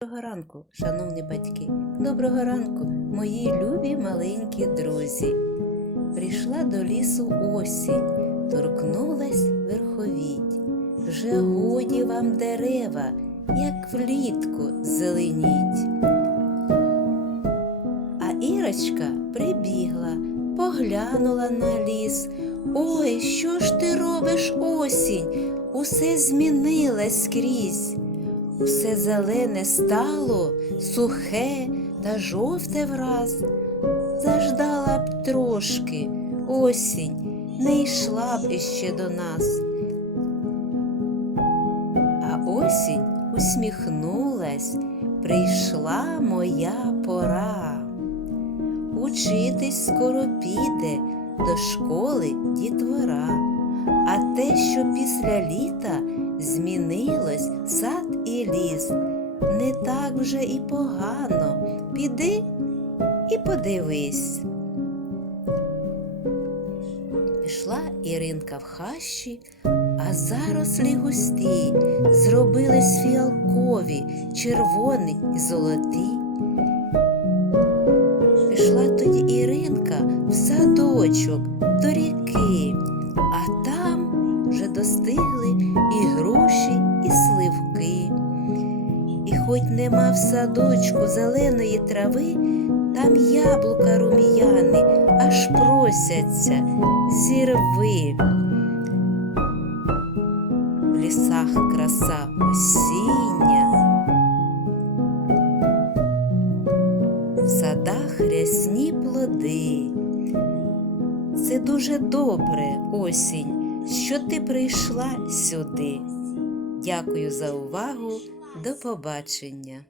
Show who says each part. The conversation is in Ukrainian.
Speaker 1: Доброго ранку, шановні батьки, доброго ранку, мої любі маленькі друзі. Прийшла до лісу осінь, торкнулась верховіть. Вже годі вам дерева, як влітку зеленіть. А Ірочка прибігла, поглянула на ліс. Ой, що ж ти робиш осінь? Усе змінилось скрізь. Усе зелене стало, сухе та жовте враз. Заждала б трошки осінь, не йшла б іще до нас. А осінь усміхнулась, прийшла моя пора. Учитись скоро піде до школи дітвора, а те, що після літа змінилось так вже і погано. Піди і подивись. Пішла Іринка в хащі, а зарослі густі зробились фіалкові, червоні і золоті. Пішла тоді Іринка в садочок до ріки, а там вже достигли Хоч нема в садочку зеленої трави, там яблука рум'яни аж просяться, зірви. В лісах краса осіння, в садах рясні плоди. Це дуже добре, осінь, що ти прийшла сюди. Дякую за увагу. До побачення.